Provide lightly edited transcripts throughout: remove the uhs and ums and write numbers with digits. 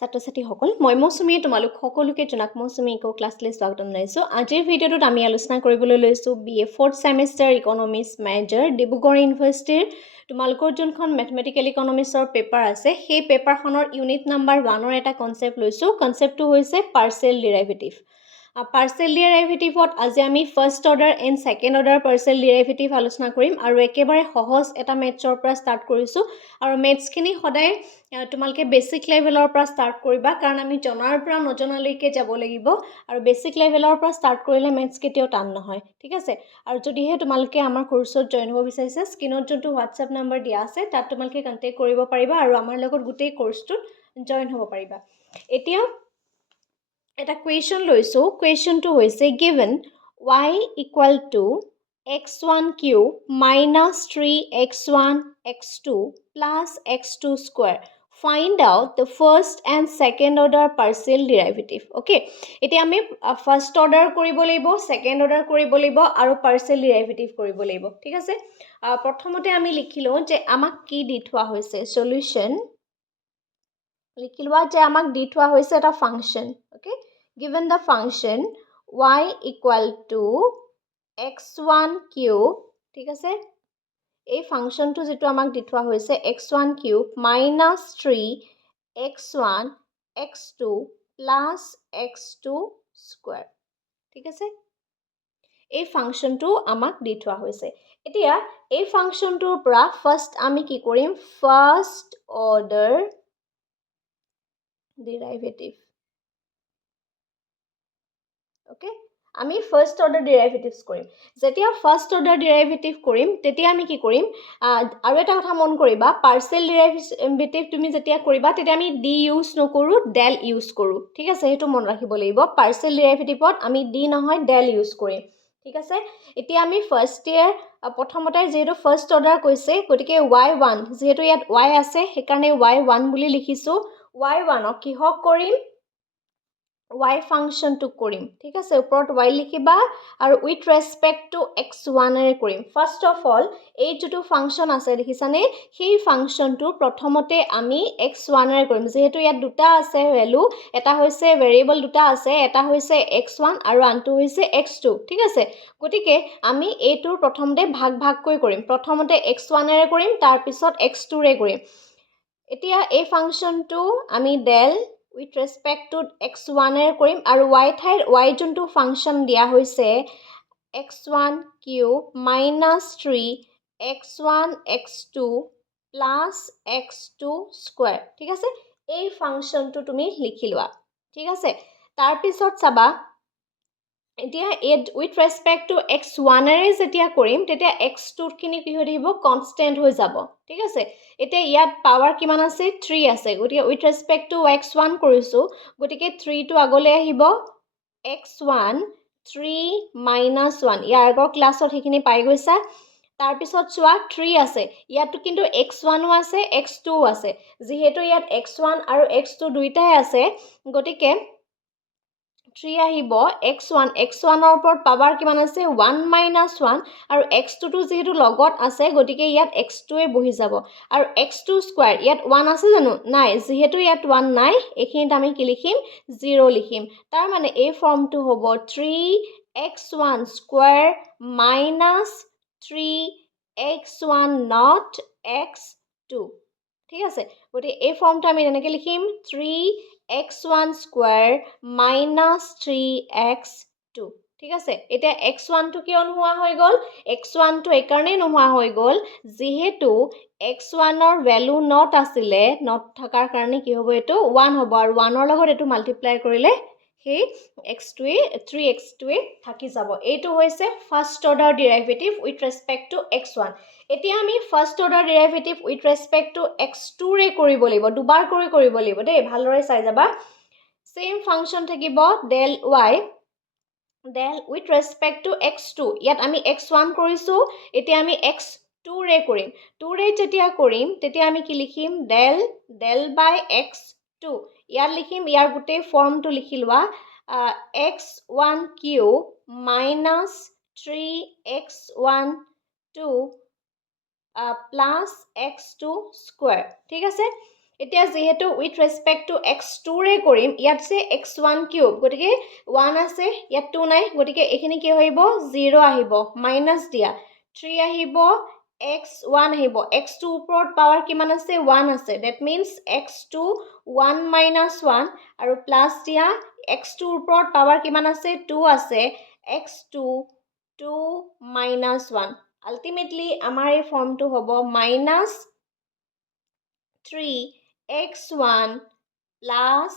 ছাত্ৰ ছাত্ৰীসকল মই মৌচুমীয়ে তোমালোক সকলোকে জনাক মৌচুমী ইকো ক্লাছলৈ স্বাগতম জনাইছোঁ। আজিৰ ভিডিঅ'টোত আমি আলোচনা কৰিবলৈ লৈছোঁ BA 4th semester economics major Dibrugarh ইউনিভাৰ্চিটিৰ তোমালোকৰ যোনখন মেথমেটিকেল ইকনমিক্সৰ পেপাৰ আছে সেই পেপাৰখনৰ ইউনিট নাম্বাৰ 1ৰ এটা কনচেপ্ট লৈছোঁ। কনচেপ্টটো হৈছে পাৰ্চিয়েল ডিৰাইভেটিভ। পাৰ্চিয়েল ডিৰাইভেটিভত আজি আমি first order and second order partial derivative আলোচনা কৰিম আৰু একেবাৰে সহজ এটা মেথছৰ পৰা ষ্টাৰ্ট কৰিছোঁ আৰু মেথছখিনি সদায় তোমালোকে বেছিক লেভেলৰ পৰা ষ্টাৰ্ট কৰিবা কাৰণ আমি জনাৰ পৰা নজনালৈকে যাব লাগিব আৰু বেছিক লেভেলৰ পৰা ষ্টাৰ্ট কৰিলে মেথছ কেতিয়াও টান নহয়, ঠিক আছে। আৰু যদিহে তোমালোকে আমাৰ কোৰ্চত জইন হ'ব বিচাৰিছে স্ক্ৰীনত যোনটো হোৱাটছএপ নাম্বাৰ দিয়া আছে তাত তোমালোকে কণ্টেক্ট কৰিব পাৰিবা আৰু আমাৰ লগত গোটেই কোৰ্চটোত জইন হ'ব পাৰিবা। এতিয়া এটা কুৱেশ্যন লৈছোঁ। কুৱেশ্যনটো হৈছে given y equal to x1 cube minus 3x1 x2 plus x2 square. Find out the first and second order partial derivative. Okay, এতিয়া আমি ফাৰ্ষ্ট অৰ্ডাৰ কৰিব লাগিব, ছেকেণ্ড অৰ্ডাৰ কৰিব লাগিব আৰু পাৰ্চিয়েল ডিৰাইভেটিভ কৰিব লাগিব, ঠিক আছে। প্ৰথমতে আমি লিখি লওঁ যে আমাক কি দি থোৱা হৈছে। সলিউশ্যন লিখি লোৱা যে আমাক দি থোৱা হৈছে এটা function. Okay, given the function y equal to x1 cube, ঠিক আছে। এই ফাংচনটো যিটো আমাক দি থোৱা হৈছে x1 cube minus 3x1 x2 plus x2 square, ঠিক আছে। এই ফাংচনটো আমাক দি থোৱা হৈছে। এতিয়া এই ফাংচনটোৰ পৰা ফাৰ্ষ্ট আমি কি কৰিম, ফাৰ্ষ্ট অৰ্ডাৰ ডিৰাইভেটিভ। অ'কে, আমি ফাৰ্ষ্ট অৰ্ডাৰ ডিৰাইভেটিভছ কৰিম। যেতিয়া ফাৰ্ষ্ট অৰ্ডাৰ ডিৰাইভেটিভ কৰিম তেতিয়া আমি কি কৰিম, আৰু এটা কথা মন কৰিবা, পাৰ্চিয়েল ডিৰাইভেটিভ তুমি যেতিয়া কৰিবা তেতিয়া আমি ডি ইউজ নকৰোঁ, ডেল ইউজ কৰোঁ, ঠিক আছে। সেইটো মন ৰাখিব লাগিব। পাৰ্চিয়েল ডিৰাইভেটিভত আমি ডি নহয় ডেল ইউজ কৰিম, ঠিক আছে। এতিয়া আমি ফাৰ্ষ্ট ইয়েৰ প্ৰথমতে যিহেতু ফাৰ্ষ্ট অৰ্ডাৰ কৈছে গতিকে y1 যিহেতু ইয়াত y আছে সেইকাৰণে y1 বুলি লিখিছোঁ। y1ক কিহক কৰিম, y ফাংচনটোক কৰিম, ঠিক আছে। ওপৰত y লিখিবা আৰু উইথ ৰেচপেক্ট টু x1ৰে কৰিম। ফাৰ্ষ্ট অফ অল এই যিটো ফাংচন আছে দেখিছানে, সেই ফাংচনটো প্ৰথমতে আমি x1ৰে কৰিম। যিহেতু ইয়াত দুটা আছে ভেলু, এটা হৈছে ভেৰিয়েবল দুটা আছে, এটা হৈছে x1 আৰু আনটো হৈছে x2, ঠিক আছে। গতিকে আমি এইটোৰ প্ৰথমতে ভাগ ভাগকৈ কৰিম। প্ৰথমতে x1ৰে কৰিম, তাৰপিছত x2ৰে কৰিম। এতিয়া এই ফাংচনটো আমি ডেল উইথ ৰেচপেক্ট টু x1ৰে কৰিম আৰু y ঠাইৰ y যোনটো ফাংচন দিয়া হৈছে x1 cube minus 3x1 x2 plus x2 square, ঠিক আছে। এই ফাংচনটো তুমি লিখি লোৱা, ঠিক আছে। তাৰপিছত চাবা এতিয়া উইথ ৰেচপেক্ট টু x1ৰে যেতিয়া কৰিম তেতিয়া x2খিনি কি হৈ থাকিব, কনষ্টেণ্ট হৈ যাব, ঠিক আছে। এতিয়া ইয়াত পাৱাৰ কিমান আছে, 3 আছে, গতিকে উইথ ৰেচপেক্ট টু x1 কৰিছোঁ, গতিকে 3টো আগলৈ আহিব, x1 3 মাইনাছ 1, ইয়াৰ আগৰ ক্লাছত সেইখিনি পাই গৈছা। তাৰপিছত চোৱা 3 আছে, ইয়াতো কিন্তু x1ও আছে x2ও আছে। যিহেতু ইয়াত x1 আৰু x2 দুইটাই আছে গতিকে 3 আহিব, x1ৰ ওপৰত পাৱাৰ কিমান আছে, 1 মাইনাছ 1 আৰু x2টো যিহেতু লগত আছে গতিকে ইয়াত x2ৱে বহি যাব আৰু x2 স্কুৱাৰ, ইয়াত 1 আছে জানো, নাই। যিহেতু ইয়াত 1 নাই এইখিনিত আমি কি লিখিম, 0 লিখিম। তাৰমানে এই ফৰ্মটো হ'ব 3x1 square minus 3x1 not x2, ঠিক আছে। গতিকে এই ফৰ্মটো আমি তেনেকৈ লিখিম 3x1 স্কুৱাৰ মাইনাছ 3x2, ঠিক আছে। এতিয়া x1টো কিয় নোহোৱা হৈ গ'ল, x1টো এইকাৰণেই নোহোৱা হৈ গ'ল যিহেতু x1ৰ ভেলু নট আছিলে, নট থকাৰ কাৰণে কি হ'ব, এইটো 1 হ'ব আৰু 1ৰ লগত এইটো মাল্টিপ্লাই কৰিলে সেই x2ৱে 3x2ৱে থাকি যাব। এইটো হৈছে first order derivative with respect to x1। এতিয়া আমি first order derivative with respect to x2ৰে কৰিব লাগিব, দুবাৰ কৰি কৰিব লাগিব দেই, ভালদৰে চাই যাবা। চেম ফাংচন থাকিব del y del with respect to x2, ইয়াত আমি x1 কৰিছোঁ, এতিয়া আমি x2ৰে কৰিম। 2ৰে যেতিয়া কৰিম তেতিয়া আমি কি লিখিম, ডেল বাই x2, ইয়াত লিখিম, ইয়াৰ গোটেই ফৰ্মটো লিখি লোৱা, x1 cube minus 3x1 2 plus x2 square, ঠিক আছে। এতিয়া যেহেতু উইথ ৰেসপেক্ট টু x2 ৰে কৰিম, ইয়াত সে x1 কিউব, গতিকে 1 আছে, ইয়াত 2 নাই, গতিকে এখিনি কি হইব 0 আহিব, মাইনাস দিয়া 3 আহিব, x1 আহিব, x2 ওপৰত পাৱাৰ কিমান আছে 1 আছে, that means x2 1 minus 1 আৰু প্লাস দিয়া x2 ওপৰত পাৱাৰ কিমান আছে 2 আছে, x2 2 minus 1, ultimately আমাৰ এই ফৰ্মটো হ'ব minus 3x1 plus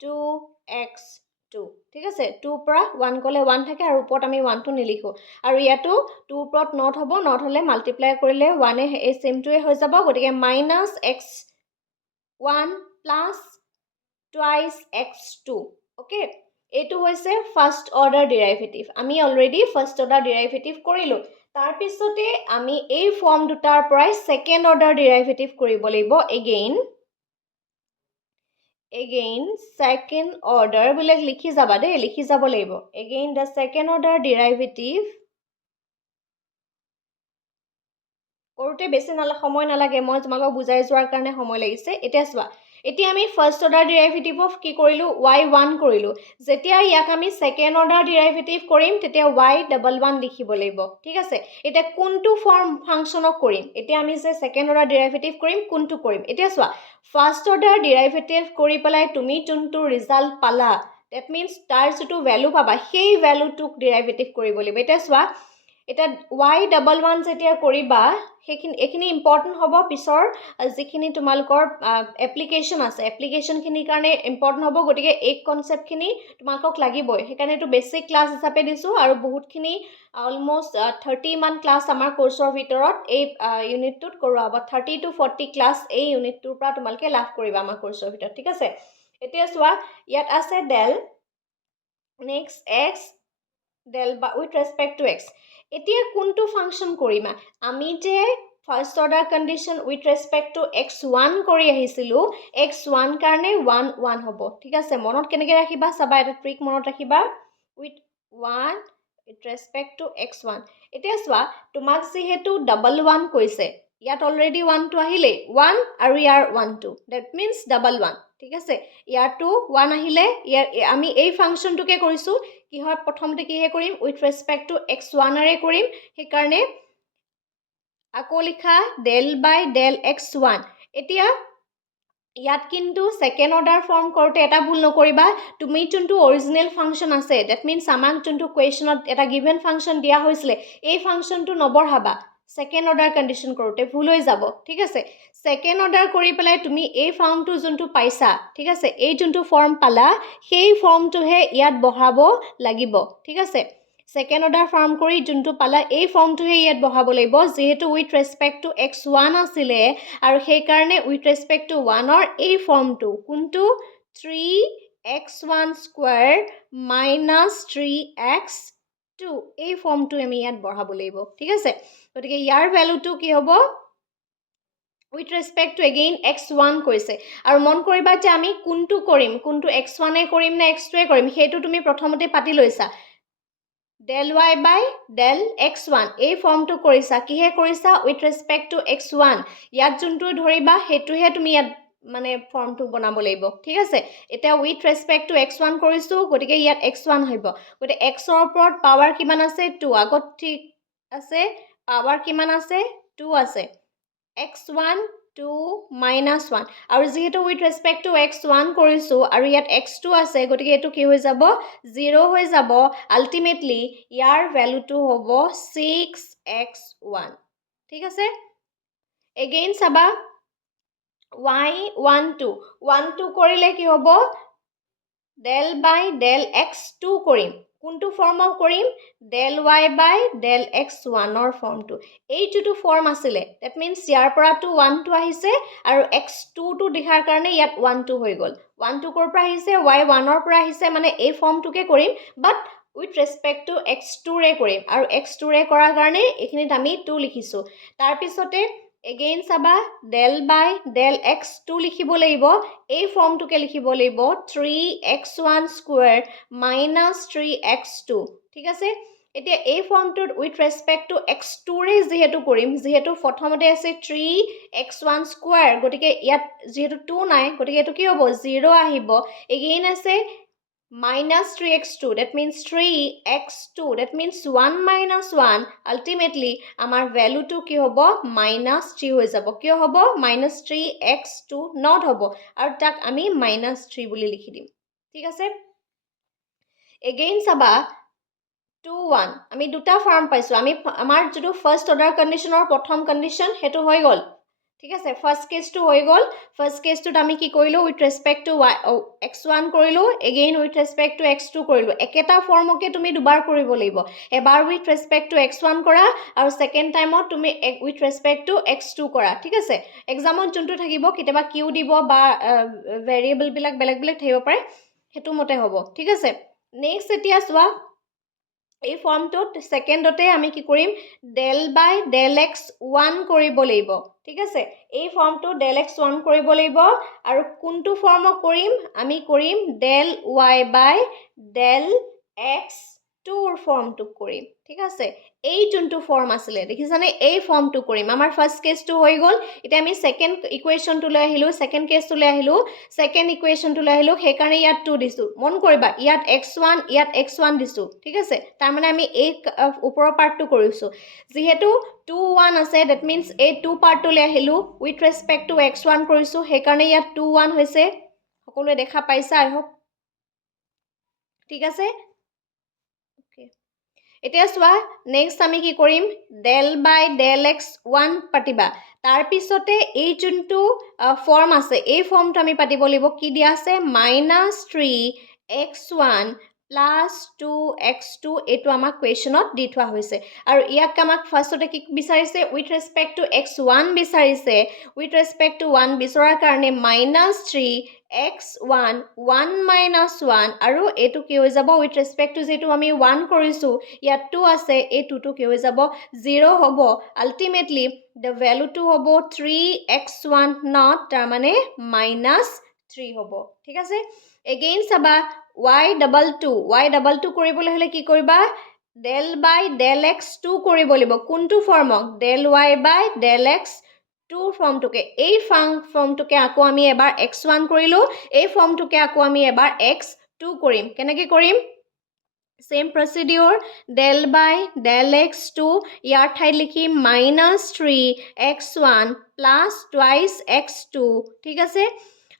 2x2, ঠিক আছে, 2 পৰা 1 গলে 1 থাকে আৰু ওপৰত আমি 1 টো নিলিখো, আৰু ইয়াতো 2 ওপৰত নট হ'ব, নট হলে মাল্টিপ্লাই কৰিলে 1 এ সেমটোৱে হৈ যাব, গতিকে minus x1 plus twice x2, okay. এইটো হৈছে ফার্স্ট অর্ডার ডেরিভেটিভ, আমি অলরেডি ফার্স্ট অর্ডার ডেরিভেটিভ কৰিলো, তাৰ পিছতে আমি এই ফৰ্ম দুটাৰ পৰাই সেকেন্ড অৰ্ডাৰ ডেৰিভেটিভ কৰিব লাগিব, again second order বুলে লিখি যাবা দে, লিখি যাব লাগিব, again the second order derivative কৰোতে বেছি সময় নালাগে, মই তোমালোকক বুজাই যোৱাৰ কাৰণে সময় লাগিছে। এতিয়া চোৱা, এতিয়া আমি ফাৰ্স্ট অৰ্ডাৰ ডেৰিভেটিভ অফ কি কৰিলো y1 কৰিলো, যেতিয়া ইয়াক আমি সেকেন্ড অৰ্ডাৰ ডেৰিভেটিভ কৰিম তেতিয়া y11 লিখিব লাগিব, ঠিক আছে। এটা কোনটো ফৰ্ম ফাংশনক কৰিম, এতিয়া আমি যে সেকেন্ড অৰ্ডাৰ ডেৰিভেটিভ কৰিম কোনটো কৰিম, এতিয়া চোৱা ফাৰ্স্ট অৰ্ডাৰ ডেৰিভেটিভ কৰি পেলাই তুমি যোনটো ৰিজাল্ট পালা, that means তাৰ যেটো ভ্যালু পাবা সেই ভ্যালুটোক ডেৰিভেটিভ কৰিব লাগিব। এতিয়া চোৱা, এটা y11 যেতিয়া কৰিবা এখিনি ইম্পৰ্টেন্ট হ'ব, পিছৰ যিখিনি তোমালোকৰ এপ্লিকেশন আছে, এপ্লিকেশন খিনিৰ কাৰণে ইম্পৰ্টেন্ট হ'ব, গতিকে এই কনসেপ্ট খিনি তোমালোকক লাগিবই, সেইকাৰণে এটো বেসিক ক্লাস হিচাপে দিছো, আৰু বহুতখিনি অলমোস্ট 30 মান ক্লাস আমাৰ কোৰ্সৰ ভিতৰত এই ইউনিটটোত কৰোৱাব, 30 to 40 ক্লাস এই ইউনিটটোৰ পৰা তোমালোকে লাভ কৰিবা আমাৰ কোৰ্সৰ ভিতৰত, ঠিক আছে। এতিয়া চোৱা, ইয়াত আছে del next x del with respect to x, এতিয়া কোনটো ফাংশন কৰিমা, আমি যে first order condition with respect to x1 কৰি আহিছিলো, x1 কাৰণে 1 1 হ'ব, ঠিক আছে। মনত কেনেকৈ ৰাখিবা চাবা, এটা ট্ৰিক মনত ৰাখিবা, with 1 with respect to x1। এতিয়া চোৱা, তোমাক যেহেতু ডাবল 1 কৈছে, ইয়াত অলৰেডি 1 টো আহিলে 1 আৰু ইয়াৰ 1 টো, that means ডাবল 1, ঠিক আছে। ইয়াৰটো 1 আহিলে, ইয়াৰ আমি এই ফাংশনটোকে কৰিছো, কি হয় প্ৰথমতে কিহে কৰিম উইথ ৰেসপেক্ট টু x1 ৰে কৰিম, সেই কাৰণে আকৌ লিখা del by del x1। এতিয়া ইয়াত কিন্তু সেকেন্ড অর্ডার ফর্ম করতে এটা ভুল নকৰিবা, তুমি যোনটো অরিজিনাল ফাংশন আছে, that means আমাক যোনটো কোয়েশনত এটা গিভেন ফাংশন দিয়া হৈছিল, এই ফাংশনটো নবঢ়াবা, সেকেন্ড অর্ডার কন্ডিশন করতে ভুল হৈ যাব, ঠিক আছে। সেকেন্ড অর্ডার কৰি পেলাই তুমি এই ফর্মটো যোনটো পাইছা, ঠিক আছে, এই যোনটো ফর্ম পালা সেই ফর্মটোহে ইয়াত বহাব লাগিব, ঠিক আছে। সেকেন্ড অর্ডার ফর্ম কৰি যোনটো পালা এই ফৰ্মটোহে ইয়াত বহাব লাগিব, যেহেতু উইথ ৰেসপেক্ট টু x1 আছিলে, আৰু সেই কাৰণে উইথ ৰেসপেক্ট টু 1 ৰ এই ফৰ্মটো কোনটো 3x1 স্কয়াৰ minus 3x2, এই ফৰ্মটো আমি ইয়াত বহাব লাগিব, ঠিক আছে। গতিকে ইয়াৰ ভ্যালুটো কি হ'ব with respect to again x1 কৈছে, আৰু মন কৰিবা যে আমি কোনটো কৰিম, কোনটো x1 এ কৰিম না x2 এ কৰিম, হেতু তুমি প্ৰথমতে পাতি লৈছা, del y by del x1 এই ফৰ্মটো কৰিছা, কিহে কৰিছা with respect to x1, ইয়াত যোনটো ধৰিবা হেতুহে তুমি ইয়াত মানে ফৰ্মটো বনাব লাগিব, ঠিক আছে। এটা with respect to x1 কৰিছো, গতিকে ইয়াত x1 হইব, গতিকে x ৰ ওপৰত পাৱাৰ কিমান আছে 2, আগত ঠিক আছে পাৱাৰ কিমান আছে 2 আছে, x1 2 minus 1, আৰু যেহেতু with respect to x1 কৰিছো আৰু ইয়াত x2 আছে, গতিকে এটো কি হৈ যাব 0 হৈ যাব, ultimately ইয়াৰ ভ্যালুটো হ'ব 6x1, ঠিক আছে। again চাবা y12 কৰিলে কি হ'ব del by del x2 কৰিম, কোনটো ফৰ্মও কৰিম del y by del x1 ৰ ফৰ্মটো, এই যেটো ফৰ্ম আছিলে, that means ইয়াৰ পৰা to 1 টো আহিছে আৰু x2 টো দেখাৰ কাৰণে ইয়াত 1 টো হৈ গল, 1 টো কৰ পৰা আহিছে y1 ৰ পৰা আহিছে, মানে এই ফৰ্মটোকে কৰিম, but with respect to x2 ৰে কৰিম, আৰু x2 ৰে কৰাৰ কাৰণে এখিনিত আমি 2 লিখিছো। তাৰ পিছতে again চাবা del by del x2 লিখিব লাগিব, এই ফর্মটোকে লিখিব লাগিব 3x1 স্কয়াৰ minus 3x2, ঠিক আছে। এতিয়া এই ফৰ্মটোত উইথ ৰেসপেক্ট টু x2 ৰে যেহেতু কৰিম যেহেতু প্ৰথমতে আছে 3x1 স্কয়াৰ গতিকে ইয়াত যেহেতু 2 নাই গতিকে এটো কি হ'ব 0 আহিব এগেইন আছে minus 3x2 that means 3x2 that means 1 minus 1 ultimately আমাৰ value to কি হ'ব minus 3 হৈ যাব কিয় হ'ব minus 3x2 not হ'ব আৰু তাক আমি minus 3 বুলি লিখি দিম ঠিক আছে again চাবা 2 1 আমি দুটা ফৰ্ম পাইছো আমি আমাৰ যেটো ফাৰ্স্ট অৰ্ডাৰ কন্ডিশনৰ প্ৰথম কন্ডিশন হেতু হৈ গল ঠিক আছে ফাৰ্স্ট কেস টু হৈ গল ফাৰ্স্ট কেস টুত আমি কি কৰিলো উইথ ৰেসপেক্ট টু x1 কৰিলো again with respect two x2 কৰিলো একেটা ফৰ্মকে তুমি দুবাৰ কৰিব লাগিব এবাৰ উইথ ৰেসপেক্ট টু x1 কৰা আৰু সেকেন্ড টাইমত তুমি উইথ ৰেসপেক্ট টু x2 কৰা ঠিক আছে এক্সামত যোনটো থাকিব কিবা কিউ দিব বা ভেৰিয়েবল বিলাক বেলেগ বেলেগ থাকিব পাৰে হেতু মতে হ'ব ঠিক আছে নেক্সট এতিয়া চোৱা এই ফৰ্মটোত সেকেন্ডতে আমি কি কৰিম del by del x1 কৰিব লাগিব ঠিক আছে এই ফৰ্মটো del x1 কৰিব লাগিব আৰু কোনটো ফৰ্ম কৰিম আমি কৰিম del y by del x2 ফৰ্মটো কৰিম ঠিক আছে এই যোনটো ফৰ্ম আছিল দেখিছানে এই ফৰ্মটো কৰিম আমাৰ ফাৰ্স্ট কেসটো হৈ গল এটা আমি সেকেন্ড ইকুৱেশনটো লৈ আহিলো সেকেন্ড কেসটো লৈ আহিলো সেকেন্ড ইকুৱেশনটো লৈ আহিলো সেই কাৰণে ইয়াত 2 দিছো মন কৰিবা ইয়াত x1 দিছো ঠিক আছে তাৰ মানে আমি এই ওপৰৰ পাৰ্টটো কৰিছো যেহেতু 2 1 আছে that means এই 2 পাৰ্টটো লৈ আহিলো with respect to x1 কৰিছো সেই কাৰণে ইয়াত 2 1 হৈছে সকলোৱে দেখা পাইছা আই হোপ ঠিক আছে এতিয়া চোৱা নেক্সট আমি কি কৰিম del by del x1 পাতিবা তাৰ পিছতে এই যোনটো ফৰ্ম আছে এই ফৰ্মটো আমি পাতিব লাগিব কি দিয়া আছে -3x1 +2x2 এটো আমাক কোৱেশ্যনত দি থোৱা হৈছে আৰু ইয়াক আমাক ফাৰ্স্টতে কি বিচাৰিছে উইথ ৰেসপেক্ট টু x1 বিচাৰিছে উইথ ৰেসপেক্ট টু 1 বিচৰাৰ কাৰণে -3x1 1 -1 আৰু এটো কি হৈ যাব উইথ ৰেসপেক্ট টু যেটো আমি 1 কৰিছো ইয়াত 2 আছে এই 2 টো কি হৈ যাব 0 হ'ব আলটিমেটলি the value to হ'ব 3x1 not তাৰ মানে -3 হ'ব ঠিক আছে again চাবা y22 কৰিবলৈ হলে কি কৰিবা del by del x2 কৰিব লাগিব কোনটো ফৰ্মক del y by del x2 ফৰ্মটোকে এই ফৰ্মটোকে আকৌ আমি এবাৰ x1 কৰিলো এই ফৰ্মটোকে আকৌ আমি এবাৰ x2 কৰিম কেনেকৈ কৰিম same procedure del by del x2 ইয়াৰ ঠাইত লিখিম -3x1 plus twice x2 ঠিক আছে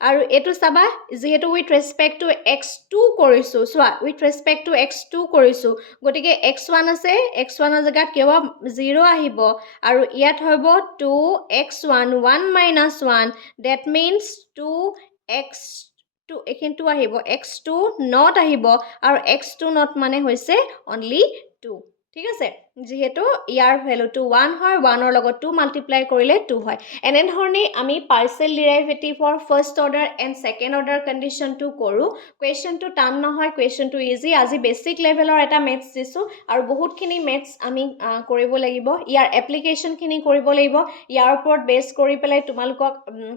আৰু এটো চাবা যেহেতু উইথ ৰেসপেক্ট টু x2 কৰিছো সোৱা উইথ ৰেসপেক্ট টু x2 কৰিছো গটিকে x1 আছে x1 ৰ জাগাত কি হ'ব 0 আহিব আৰু ইয়াত হ'ব 2x1 1 -1 that means 2x2 এখিনটো আহিব x2 not আহিব আৰু x2 not মানে হৈছে only 2 ঠিক আছে যেহেতু ইয়াৰ ভ্যালুটো 1 হয় 1 ৰ লগত 2 মাল্টিপ্লাই কৰিলে 2 হয় এনে ধৰণে আমি পাৰ্সিয়েল ডেৰিভেটিভৰ first order and second order কন্ডিশনটো কৰো কোৱেশ্চনটো টান নহয় কোৱেশ্চনটো ইজি আজি বেসিক লেভেলৰ এটা মেথছ দিছো আৰু বহুতখিনি মেথছ আমি কৰিব লাগিব ইয়াৰ এপ্লিকেশন খিনি কৰিব লাগিব ইয়াৰ ওপৰত বেস কৰি পেলাই তোমালোকক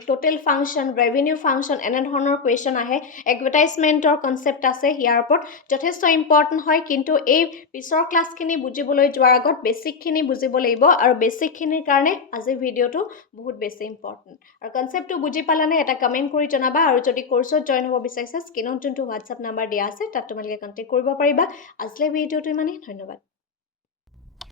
টোটেল ফাংচন ৰেভিনিউ ফাংচন এনে ধৰণৰ কোৱেশ্চন আহে এডভাৰটাইজমেন্টৰ কনসেপ্ট আছে ইয়াৰ ওপৰত যথেষ্ট ইম্পৰ্টেন্ট হয় কিন্তু এই পিছৰ ক্লাছখিনি বুজিবলৈ যোৱাৰ আগত বেসিক খিনি বুজিব লাগিব আৰু বেসিক খিনিৰ কাৰণে আজি ভিডিওটো বহুত বেছি ইম্পৰ্টেন্ট আৰু কনসেপ্টটো বুজি পালানে এটা কমেন্ট কৰি জনাবা আৰু যদি কোৰ্সত জয়েন হ'ব বিচাৰিছা স্ক্ৰিনত যোনটো WhatsApp নাম্বাৰ দিয়া আছে তাত তোমালোকে কন্টাক্ট কৰিব পাৰিবা আজিলৈ ভিডিওটো ইমানেই ধন্যবাদ